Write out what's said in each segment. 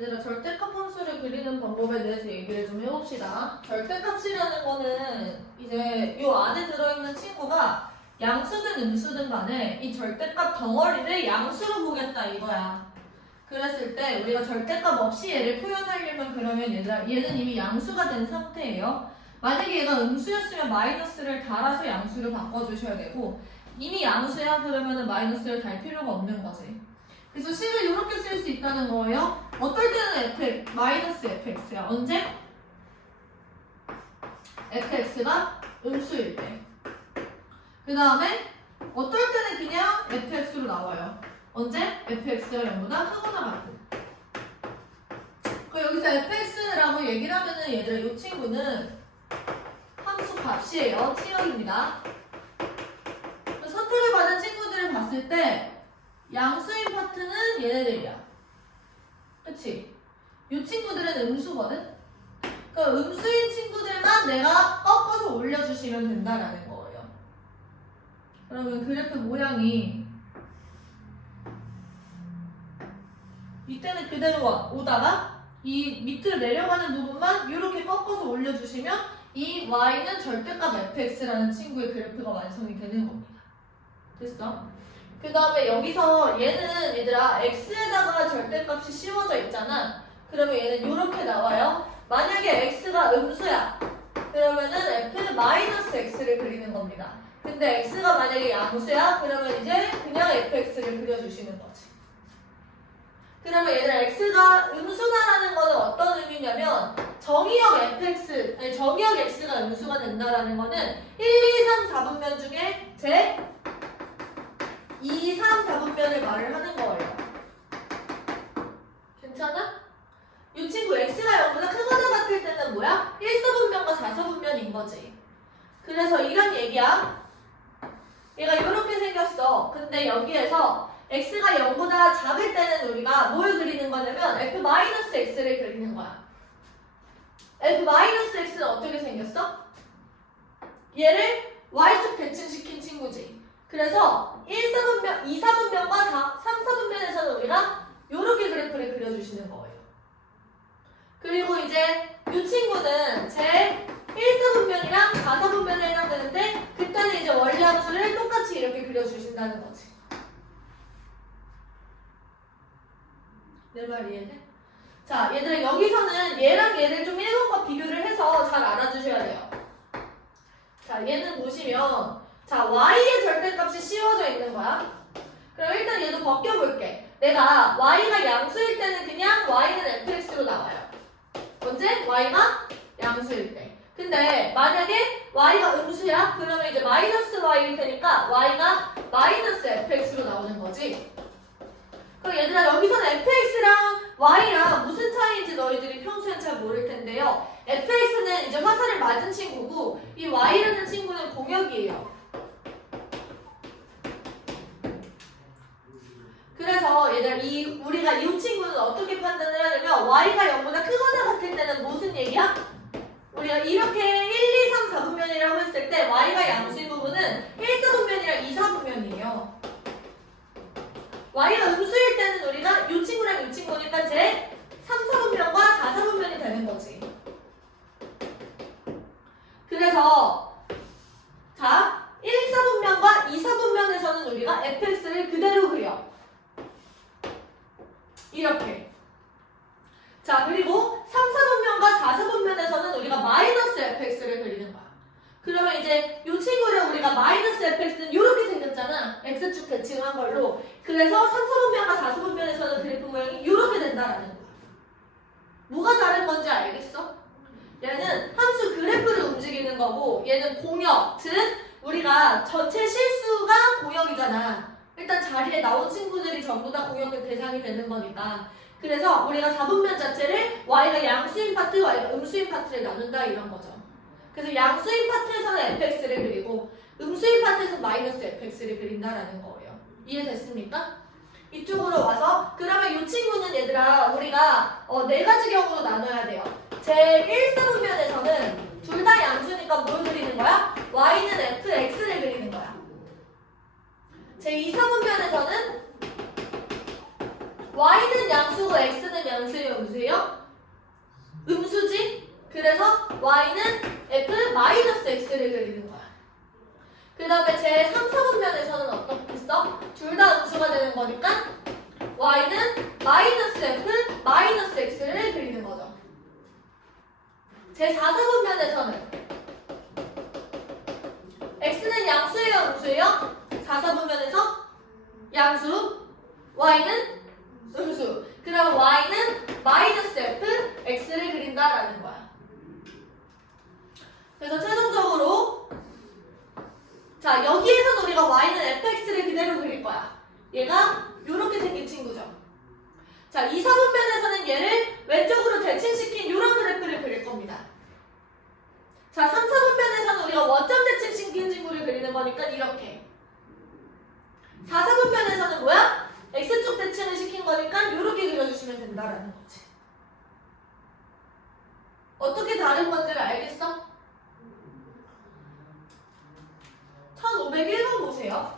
얘들아, 절대값 함수를 그리는 방법에 대해서 얘기를 좀 해봅시다. 절대값이라는 거는 이제 이 안에 들어있는 친구가 양수든 음수든 간에 이 절대값 덩어리를 양수로 보겠다 이거야. 그랬을 때 우리가 절대값 없이 얘를 표현하려면 그러면 얘들아, 얘는 이미 양수가 된 상태예요. 만약에 얘가 음수였으면 마이너스를 달아서 양수를 바꿔주셔야 되고, 이미 양수야 그러면은 마이너스를 달 필요가 없는 거지. 그래서 식을 이렇게 쓸 수 있다는 거예요. 어떨 때는 fx, 마이너스 fx야. 언제? fx가 음수일 때. 그 다음에 어떨 때는 그냥 fx로 나와요. 언제? fx가 0보다 크거나 같은. 여기서 fx라고 얘기를 하면은 얘들아, 이 친구는 함수 값이에요. 치역입니다. 선택을 받은 친구들을 봤을 때 양수인 파트는 얘네들이야. 그치? 이 친구들은 음수거든? 그러니까 음수인 친구들만 내가 꺾어서 올려주시면 된다라는 거예요. 그러면 그래프 모양이 이때는 그대로 오다가 이 밑으로 내려가는 부분만 이렇게 꺾어서 올려주시면 이 y는 절대값 fx라는 친구의 그래프가 완성이 되는 겁니다. 됐어? 그 다음에 여기서 얘는 얘들아 x에다가 절대값이 씌워져 있잖아. 그러면 얘는 이렇게 나와요. 만약에 x가 음수야 그러면은 f-x를 그리는 겁니다. 근데 x가 만약에 양수야 그러면 이제 그냥 fx를 그려주시는 거지. 그러면 얘들아 x가 음수다라는 거는 어떤 의미냐면 정의역 fx, 아니 정의역 x가 음수가 된다라는 거는 1, 2, 3, 4분면 중에 제 2, 3, 4분면을 말을 하는 거예요. 괜찮아? 이 친구 x가 0보다 크거나 같을 때는 뭐야? 1사분면과 4사분면인 거지. 그래서 이런 얘기야. 얘가 이렇게 생겼어. 근데 여기에서 x가 0보다 작을 때는 우리가 뭘 그리는 거냐면 f-x를 그리는 거야. f-x는 어떻게 생겼어? 얘를 y축 대칭시킨 친구지. 그래서 1사분면, 2사분면과 3사분면에서는 우리가 이렇게 그래프를 그려주시는 거예요. 그리고 이제 이 친구는 제 1사분면이랑 4사분면에 해당되는데 그때는 이제 원리함수를 똑같이 이렇게 그려주신다는 거지. 내 말 이해돼? 자, 얘들아 여기서는 얘랑 얘를 좀 1번과 비교를 해서 잘 알아주셔야 돼요. 자, 얘는 보시면 자, y의 절대값이 씌워져 있는 거야. 그럼 일단 얘도 벗겨볼게. 내가 y가 양수일 때는 그냥 y는 fx로 나와요. 언제? y가 양수일 때. 근데 만약에 y가 음수야? 그러면 이제 마이너스 y일 테니까 y가 마이너스 fx로 나오는 거지. 그럼 얘들아 여기서는 fx랑 y랑 무슨 차이인지 너희들이 평소엔 잘 모를 텐데요. fx는 이제 화살을 맞은 친구고 이 y라는 친구는 공역이에요. 그래서 얘들아 우리가 이 친구는 어떻게 판단을 하냐면 y가 0보다 크거나 같을 때는 무슨 얘기야? 우리가 이렇게 1, 2, 3, 4분면이라고 했을 때 y가 양수인 부분은 1사분면이랑 2사분면이에요. y가 음수일 때는 우리가 이 친구랑 이 친구니까 제 3사분면과 4사분면이 되는 거지. 그래서 자 1사분면과 2사분면에서는 우리가 fx를 그대로 그려. 이렇게. 자, 그리고 3사분면과 4사분면에서는 우리가 마이너스 fx를 그리는 거야. 그러면 이제 이 친구를 우리가 마이너스 fx는 이렇게 생겼잖아. x축 대칭한 걸로. 그래서 3사분면과 4사분면에서는 그래프 모양이 이렇게 된다라는 거야. 뭐가 다른 건지 알겠어? 얘는 함수 그래프를 움직이는 거고 얘는 공역, 즉 우리가 전체 실수가 공역이잖아. 일단 자리에 나온 친구들이 전부 다 공역의 대상이 되는 거니까. 그래서 우리가 4분면 자체를 y가 양수인 파트, y가 음수인 파트를 나눈다 이런 거죠. 그래서 양수인 파트에서는 fx를 그리고 음수인 파트에서는 마이너스 fx를 그린다라는 거예요. 이해됐습니까? 이쪽으로 와서 그러면 이 친구는 얘들아 우리가 네 가지 경우로 나눠야 돼요. 제 1사분면에서는 둘 다 양수니까 뭘 그리는 거야? y는 fx를 그리는 거야. 제2사분면에서는 y는 양수고 x는 양수예요, 음수예요? 그 다음에 제 3, 4분면에서는 어떻게 했어? 둘 다 음수가 되는 거니까 y는 마이너스 f 마이너스 x를 그리는 거죠. 제 4, 4분면에서는 x는 양수예요, 음수예요? 4, 4분면에서 양수, y는 음수. 그럼 y는 마이너스 f x를 그린다라는 거야. 그래서 최종적으로 자, 여기에서는 우리가 y는 fx를 그대로 그릴 거야. 얘가 이렇게 생긴 친구죠. 자, 2, 4분면에서는 얘를 왼쪽으로 대칭시킨 이런 그래프를 그릴 겁니다. 자, 3, 4분면에서는 우리가 원점 대칭시킨 친구를 그리는 거니까 이렇게. 4, 4분면에서는 뭐야? x축 대칭을 시킨 거니까 이렇게 그려주시면 된다라는 거지. 어떻게 다른 건지를 알겠어? 1501번 보세요.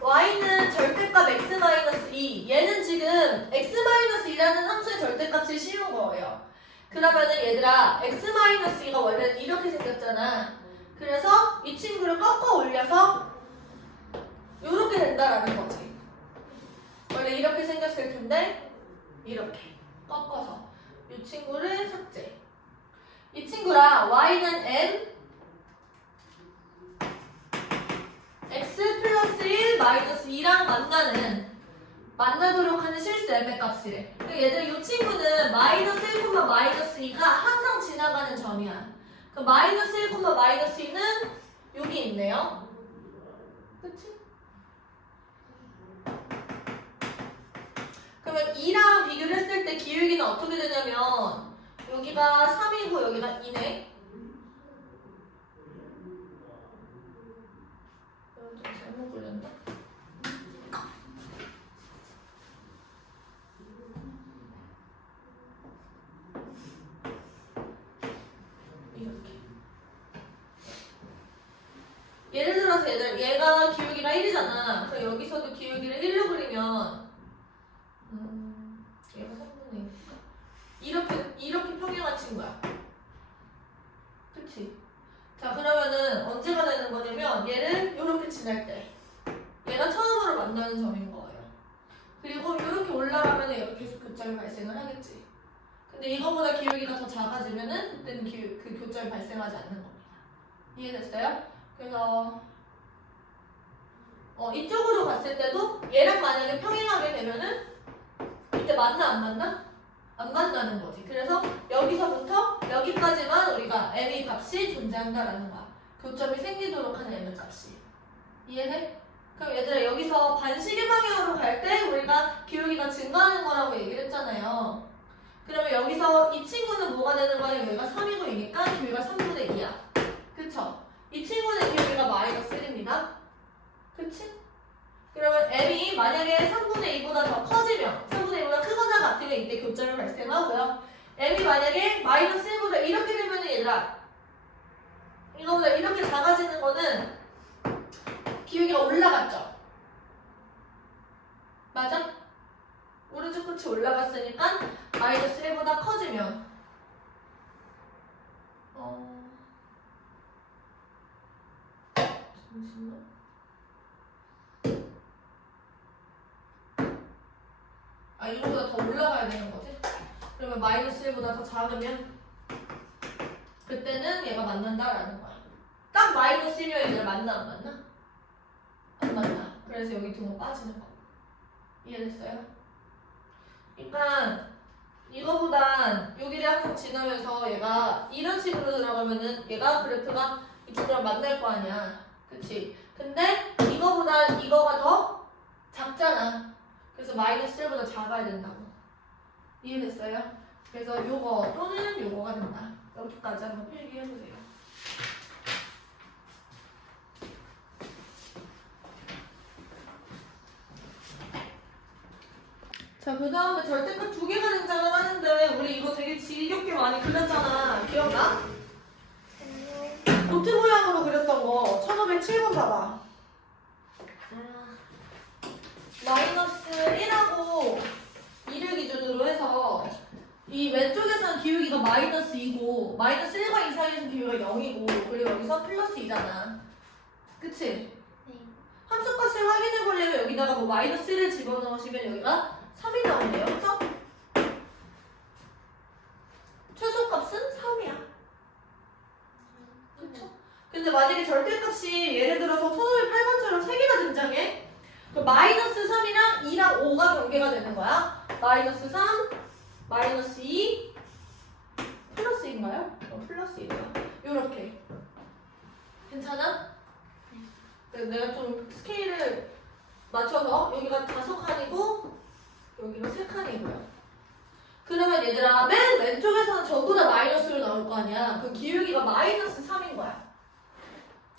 y는 절대값 x-2. 얘는 지금 x-2라는 함수의 절대값을 씌운 거예요. 그러면은 얘들아 x-2가 원래는 이렇게 생겼잖아. 그래서 이 친구를 꺾어 올려서 이렇게 된다라는 거지. 원래 이렇게 생겼을 텐데 이렇게 꺾어서 이 친구를 삭제. 이 친구랑 y는 m x 플러스 1 마이너스 2랑 만나도록 하는 실수 m의 값이래. 얘들 이 친구는 마이너스 1, 마이너스 2가 항상 지나가는 점이야. 그 마이너스 1, 마이너스 2는 여기 있네요. 그치? 그러면 2랑 비교를 했을 때 기울기는 어떻게 되냐면 여기가 3이고 여기가 2네. 좀 잘못 그렸나? 이렇게. 예를 들어서 얘가 기울기가 1이잖아. 그럼 여기서도 기울기를 1로 그리면 얘가 3분의 1. 이렇게 평행한 친구야. 그치? 자, 그러면은 언제가 되는 거냐면 얘를 이렇게 지날 때 얘가 처음으로 만나는 점인 거예요. 그리고 이렇게 올라가면 얘가 계속 교점이 발생을 하겠지. 근데 이거보다 기울기가 더 작아지면은 그때는 그 교점이 발생하지 않는 겁니다. 이해됐어요? 그래서 이쪽으로 갔을 때도 얘랑 만약에 평행하게 되면은 이때 만나 안 만나? 안 만나는 거지. 그래서 여기서부터 여기까지만 우리가 m의 값이 존재한다라는 거야. 교점이 생기도록 하는 m의 값이. 이해돼? 그럼 얘들아 여기서 반시계 방향으로 갈 때 우리가 기울기가 증가하는 거라고 얘기를 했잖아요. 그러면 여기서 이 친구는 뭐가 되는 거냐면 여기가 3이고 이니까 기울기가 3분의 2야. 그쵸? 이 친구는 기울기가 마이너스 1입니다. 그치? 그러면 m이 만약에 3분의 2보다 더 커지면 3분의 2보다 크거나 같으면 이때 교점이 발생하고요. m이 만약에 마이너스 1보다 이렇게 되면 얘들아 이거보다 이렇게 작아지는 거는 기울기가 올라갔죠? 맞아? 오른쪽 끝이 올라갔으니까 마이너스 1보다 커지면 잠시만. 이거보다 더 올라가야 되는 거지? 그러면 마이너스 1보다 더 작으면 그때는 얘가 만난다라는 거야. 딱 마이너스 1이면 얘가 만나 안 만나? 안 만나. 그래서 여기 등호 빠지는 거. 이해됐어요? 그러니까 이거보단 여기를 항상 지나면서 얘가 이런 식으로 들어가면은 얘가 그래프가 이쪽이랑 만날 거 아니야. 그치? 근데 이거보단 이거가 더 작잖아. 그래서 마이너스 1보다 작아야 된다고. 이해됐어요? 그래서 요거 또는 요거가 된다. 여기까지 한번 필기해보세요. 자, 그 다음에 절대값 두 개가 등장을 하는데 우리 이거 되게 지겹게 많이 그렸잖아. 기억나? 도트 모양으로 그렸던 거 1507번 봐봐. 마이너스 1하고 2를 기준으로 해서 이 왼쪽에서는 기울기가 마이너스 2고 마이너스 1과 2 사이에서는 기울기가 0이고 그리고 여기서 플러스 2잖아. 그치? 네. 함수값을 확인해 보려면 여기다가 뭐 마이너스 1을 집어넣으시면 여기가 3이 나오네요. 그쵸? 최소값은 3이야. 그쵸? 근데 만약에 절대값이 예를 들어서 1508번처럼 3개가 등장해? 그럼 마이너스 3이랑 2랑 5가 관계가 되는 거야. 마이너스 3, 마이너스 2, 플러스 2인가요? 플러스 2네요. 요렇게. 괜찮아? 내가 좀 스케일을 맞춰서 여기가 5칸이고 여기가 3칸이고요. 그러면 얘들아 맨 왼쪽에서는 전부 다 마이너스로 나올 거 아니야. 그 기울기가 마이너스 3인 거야.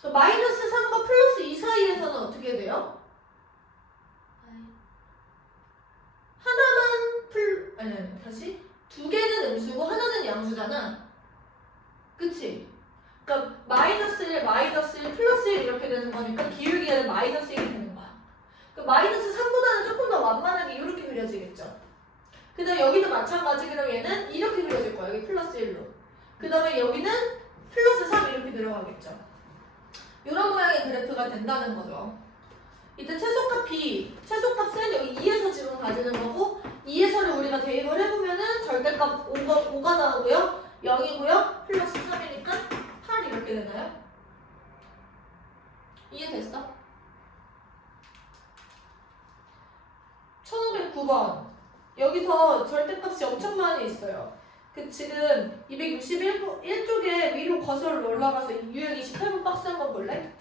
그 마이너스 3과 플러스 2 사이에서는 어떻게 돼요? 하나만 아니 다시 두 개는 음수고 하나는 양수잖아. 그치? 그러니까 마이너스 1, 마이너스 1, 플러스 1 이렇게 되는 거니까 기울기가 마이너스 1이 되는 거야. 그 마이너스 3보다는 조금 더 완만하게 이렇게 그려지겠죠. 그 다음에 여기도 마찬가지. 그럼 얘는 이렇게 그려질 거야. 여기 플러스 1로. 그 다음에 여기는 플러스 3 이렇게 들어가겠죠. 이런 모양의 그래프가 된다는 거죠. 이때 최소값 B, 최소값은 여기 2에서 지금 가지는 거고 2에서를 우리가 대입을 해보면은 절대값 5가 나오고요. 0이고요. 플러스 3이니까 8 이렇게 되나요? 이해됐어? 1509번. 여기서 절대값이 엄청 많이 있어요. 그 지금 261쪽에 위로 거슬러 올라가서 유형 28번 박스 한번 볼래?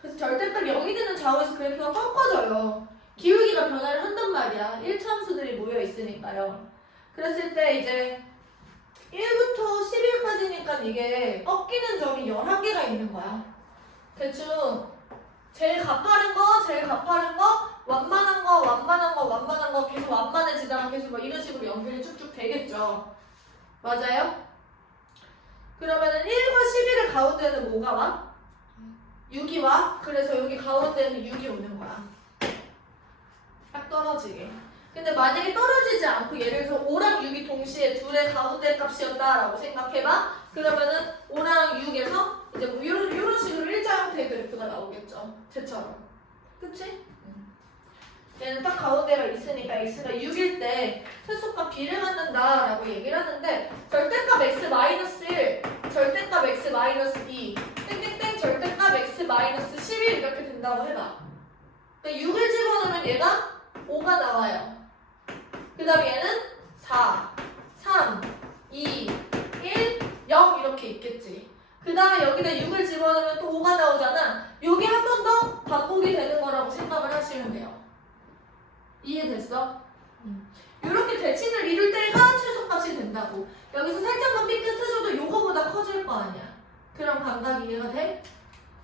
그래서 절대값 0이 되는 좌우에서 그래프가 꺾어져요. 기울기가 변화를 한단 말이야. 1차 함수들이 모여 있으니까요. 그랬을 때 이제 1부터 11까지니까 이게 꺾이는 점이 11개가 있는 거야. 대충 제일 가파른 거, 제일 가파른 거, 완만한 거, 완만한 거, 완만한 거 계속 완만해지다가 계속 막 이런 식으로 연결이 쭉쭉 되겠죠. 맞아요? 그러면은 1과 11의 가운데는 뭐가 와? 6이 와. 그래서 여기 가운데는 6이 오는 거야. 딱 떨어지게. 근데 만약에 떨어지지 않고 예를 들어서 5랑 6이 동시에 둘의 가운데 값이었다라고 생각해봐. 그러면은 5랑 6에서 이제 뭐 이런 식으로 일자 형태의 그래프가 나오겠죠. 쟤처럼. 그치? 얘는 딱 가운데가 있으니까 x가 6일 때 최소값 b를 갖는다라고 얘기를 하는데 절대값 x 마이너스 1, 절대값 x 마이너스 2, 땡땡땡 절대값 x 마이너스 11 이렇게 된다고 해봐. 그러니까 6을 집어넣으면 얘가 5가 나와요. 그 다음에 얘는 4, 3, 2, 1, 0 이렇게 있겠지. 그 다음에 여기다 6을 집어넣으면 또 5가 나오잖아. 요게 한 번 더 반복이 되는 거라고 생각을 하시면 돼요. 이해됐어? 이렇게 대칭을 이룰 때가 최소값이 된다고. 여기서 살짝만 삐끗해줘도 요거보다 커질 거 아니야. 그럼 감각 이해가 돼?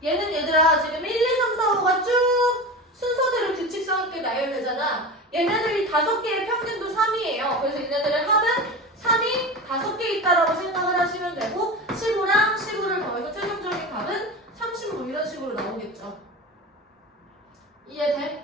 얘는 얘들아 지금 1, 2, 3, 4, 5가 쭉 순서대로 규칙성 있게 나열되잖아. 얘네들이 5개의 평균도 3이에요. 그래서 얘네들의 합은 3이 5개 있다라고 생각을 하시면 되고 15랑 15를 더해서 최종적인 값은 35 이런 식으로 나오겠죠. 이해돼?